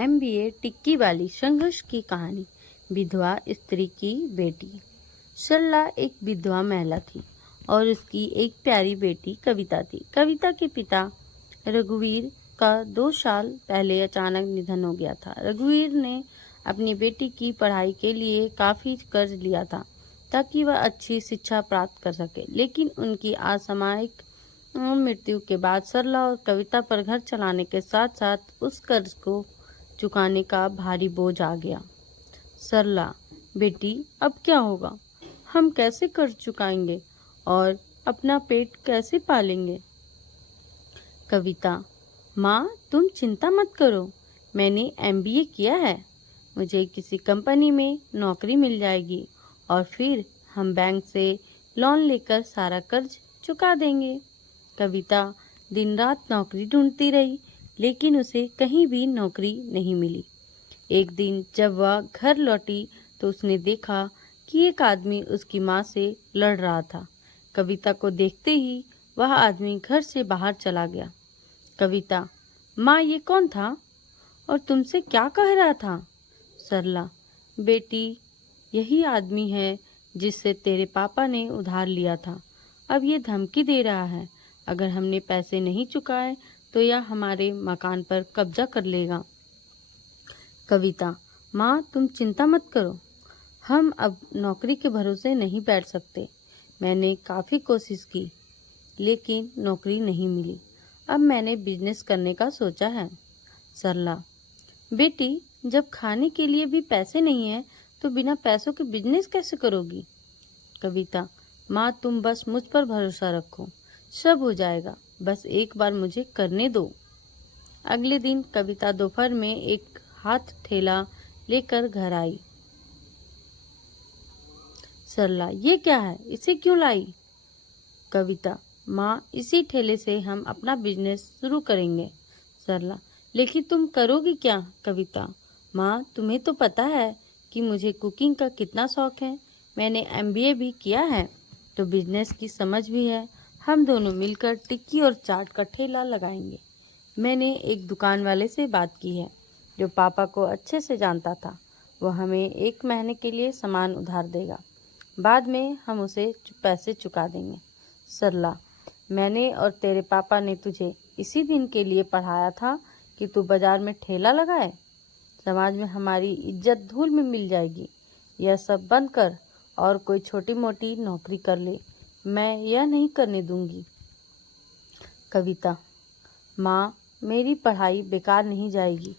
MBA टिक्की वाली संघर्ष की कहानी। विधवा स्त्री की बेटी। सरला एक विधवा महिला थी और उसकी एक प्यारी बेटी कविता थी। कविता के पिता रघुवीर का 2 साल पहले अचानक निधन हो गया था। रघुवीर ने अपनी बेटी की पढ़ाई के लिए काफी कर्ज लिया था ताकि वह अच्छी शिक्षा प्राप्त कर सके, लेकिन उनकी असामयिक मृत्यु के बाद सरला और कविता पर घर चलाने के साथ साथ उस कर्ज को चुकाने का भारी बोझ आ गया। सरला, बेटी अब क्या होगा? हम कैसे कर्ज चुकाएंगे और अपना पेट कैसे पालेंगे? कविता, माँ तुम चिंता मत करो, मैंने एमबीए किया है, मुझे किसी कंपनी में नौकरी मिल जाएगी और फिर हम बैंक से लोन लेकर सारा कर्ज चुका देंगे। कविता दिन रात नौकरी ढूंढती रही, लेकिन उसे कहीं भी नौकरी नहीं मिली। एक दिन जब वह घर लौटी तो उसने देखा कि एक आदमी उसकी माँ से लड़ रहा था। कविता को देखते ही वह आदमी घर से बाहर चला गया। कविता, माँ ये कौन था और तुमसे क्या कह रहा था? सरला, बेटी यही आदमी है जिससे तेरे पापा ने उधार लिया था। अब ये धमकी दे रहा है, अगर हमने पैसे नहीं चुकाए तो यह हमारे मकान पर कब्जा कर लेगा। कविता, माँ तुम चिंता मत करो, हम अब नौकरी के भरोसे नहीं बैठ सकते। मैंने काफ़ी कोशिश की लेकिन नौकरी नहीं मिली। अब मैंने बिजनेस करने का सोचा है। सरला, बेटी जब खाने के लिए भी पैसे नहीं है तो बिना पैसों के बिजनेस कैसे करोगी? कविता, माँ तुम बस मुझ पर भरोसा रखो, सब हो जाएगा, बस एक बार मुझे करने दो। अगले दिन कविता दोपहर में एक हाथ ठेला लेकर घर आई। सरला, ये क्या है, इसे क्यों लाई? कविता, माँ इसी ठेले से हम अपना बिजनेस शुरू करेंगे। सरला, लेकिन तुम करोगी क्या? कविता, माँ तुम्हें तो पता है कि मुझे कुकिंग का कितना शौक है, मैंने एमबीए भी किया है तो बिजनेस की समझ भी है। हम दोनों मिलकर टिक्की और चाट का ठेला लगाएंगे। मैंने एक दुकान वाले से बात की है जो पापा को अच्छे से जानता था। वह हमें 1 महीने के लिए सामान उधार देगा, बाद में हम उसे पैसे चुका देंगे। सरला, मैंने और तेरे पापा ने तुझे इसी दिन के लिए पढ़ाया था कि तू बाजार में ठेला लगाए। समाज में हमारी इज्जत धूल में मिल जाएगी। यह सब बंद कर और कोई छोटी मोटी नौकरी कर ले, मैं यह नहीं करने दूंगी। कविता, माँ मेरी पढ़ाई बेकार नहीं जाएगी,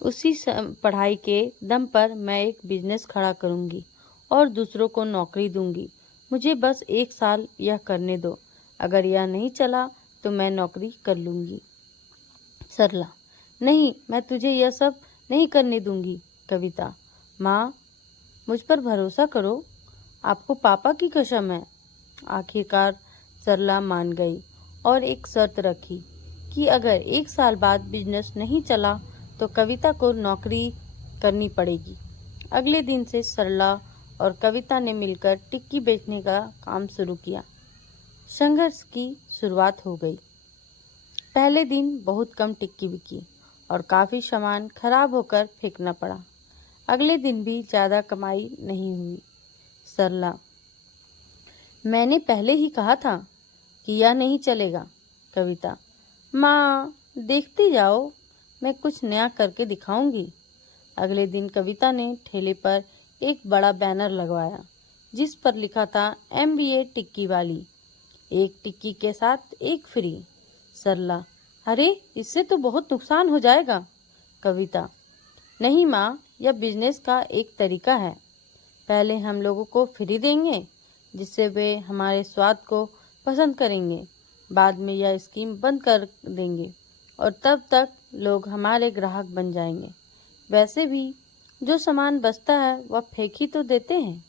उसी पढ़ाई के दम पर मैं एक बिजनेस खड़ा करूंगी और दूसरों को नौकरी दूंगी। मुझे बस 1 साल यह करने दो, अगर यह नहीं चला तो मैं नौकरी कर लूंगी। सरला, नहीं मैं तुझे यह सब नहीं करने दूंगी। कविता, माँ मुझ पर भरोसा करो, आपको पापा की कसम है। आखिरकार सरला मान गई और एक शर्त रखी कि अगर 1 साल बाद बिजनेस नहीं चला तो कविता को नौकरी करनी पड़ेगी। अगले दिन से सरला और कविता ने मिलकर टिक्की बेचने का काम शुरू किया। संघर्ष की शुरुआत हो गई। पहले दिन बहुत कम टिक्की बिकी और काफ़ी सामान खराब होकर फेंकना पड़ा। अगले दिन भी ज़्यादा कमाई नहीं हुई। सरला, मैंने पहले ही कहा था कि यह नहीं चलेगा। कविता, माँ देखती जाओ, मैं कुछ नया करके दिखाऊंगी। अगले दिन कविता ने ठेले पर एक बड़ा बैनर लगवाया जिस पर लिखा था एमबीए टिक्की वाली, 1 टिक्की के साथ 1 फ्री। सरला, अरे इससे तो बहुत नुकसान हो जाएगा। कविता, नहीं माँ, यह बिजनेस का एक तरीका है। पहले हम लोगों को फ्री देंगे जिससे वे हमारे स्वाद को पसंद करेंगे, बाद में यह स्कीम बंद कर देंगे और तब तक लोग हमारे ग्राहक बन जाएंगे। वैसे भी जो सामान बचता है वह फेंक ही तो देते हैं।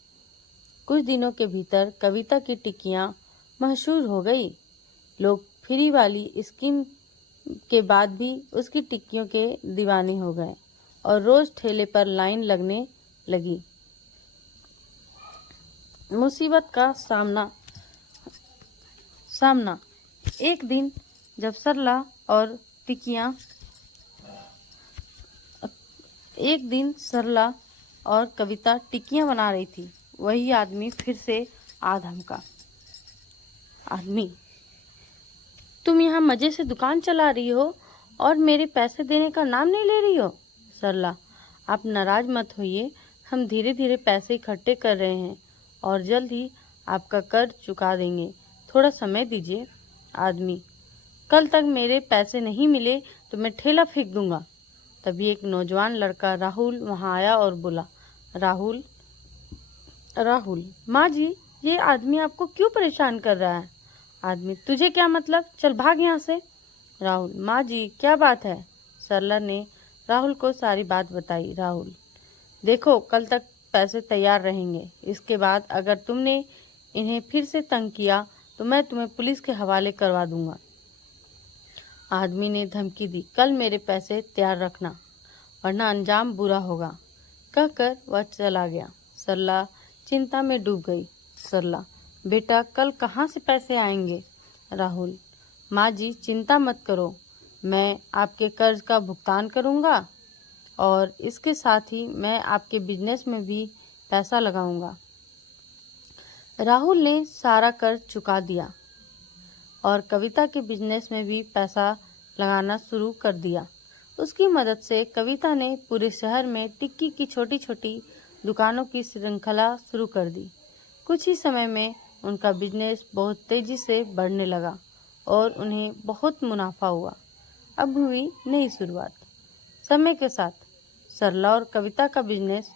कुछ दिनों के भीतर कविता की टिक्कियाँ मशहूर हो गई। लोग फ्री वाली स्कीम के बाद भी उसकी टिक्कियों के दीवाने हो गए और रोज ठेले पर लाइन लगने लगी। मुसीबत का सामना। एक दिन जब सरला और टिकियाँ एक दिन सरला और कविता टिकियाँ बना रही थी। वही आदमी फिर से आ धमका। आदमी, तुम यहाँ मजे से दुकान चला रही हो और मेरे पैसे देने का नाम नहीं ले रही हो। सरला, आप नाराज मत होइए, हम धीरे धीरे पैसे इकट्ठे कर रहे हैं और जल्द ही आपका कर्ज चुका देंगे, थोड़ा समय दीजिए। आदमी, कल तक मेरे पैसे नहीं मिले तो मैं ठेला फेंक दूंगा। तभी एक नौजवान लड़का राहुल वहाँ आया और बोला, राहुल, माँ जी, ये आदमी आपको क्यों परेशान कर रहा है। आदमी, तुझे क्या मतलब, चल भाग यहाँ से। राहुल, माँ जी क्या बात है। सरला ने राहुल को सारी बात बताई। राहुल, देखो कल तक पैसे तैयार रहेंगे, इसके बाद अगर तुमने इन्हें फिर से तंग किया तो मैं तुम्हें पुलिस के हवाले करवा दूंगा। आदमी ने धमकी दी, कल मेरे पैसे तैयार रखना वरना अंजाम बुरा होगा। कहकर वह चला गया। सरला चिंता में डूब गई। सरला, बेटा कल कहाँ से पैसे आएंगे। राहुल, माँ जी चिंता मत करो, मैं आपके कर्ज का भुगतान करूँगा और इसके साथ ही मैं आपके बिजनेस में भी पैसा लगाऊंगा। राहुल ने सारा कर्ज चुका दिया और कविता के बिजनेस में भी पैसा लगाना शुरू कर दिया। उसकी मदद से कविता ने पूरे शहर में टिक्की की छोटी छोटी दुकानों की श्रृंखला शुरू कर दी। कुछ ही समय में उनका बिजनेस बहुत तेजी से बढ़ने लगा और उन्हें बहुत मुनाफा हुआ। अब हुई नई शुरुआत। समय के साथ सरला और कविता का बिजनेस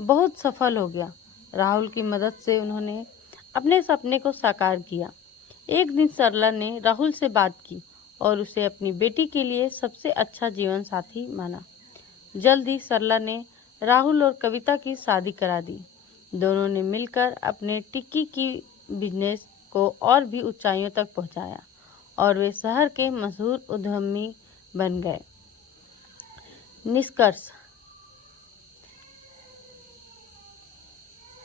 बहुत सफल हो गया। राहुल की मदद से उन्होंने अपने सपने को साकार किया। एक दिन सरला ने राहुल से बात की और उसे अपनी बेटी के लिए सबसे अच्छा जीवन साथी माना। जल्द ही सरला ने राहुल और कविता की शादी करा दी। दोनों ने मिलकर अपने टिक्की की बिजनेस को और भी ऊंचाइयों तक पहुंचाया और वे शहर के मशहूर उद्यमी बन गए। निष्कर्ष,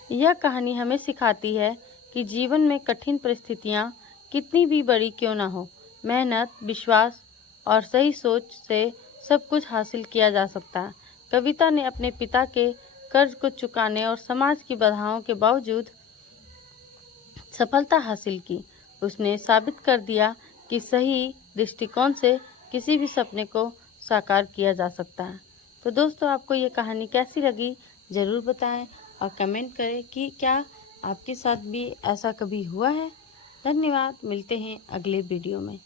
यह कहानी हमें सिखाती है कि जीवन में कठिन परिस्थितियाँ कितनी भी बड़ी क्यों ना हो, मेहनत, विश्वास और सही सोच से सब कुछ हासिल किया जा सकता है। कविता ने अपने पिता के कर्ज को चुकाने और समाज की बाधाओं के बावजूद सफलता हासिल की। उसने साबित कर दिया कि सही दृष्टिकोण से किसी भी सपने को साकार किया जा सकता है। तो दोस्तों, आपको ये कहानी कैसी लगी ज़रूर बताएं और कमेंट करें कि क्या आपके साथ भी ऐसा कभी हुआ है। धन्यवाद, मिलते हैं अगले वीडियो में।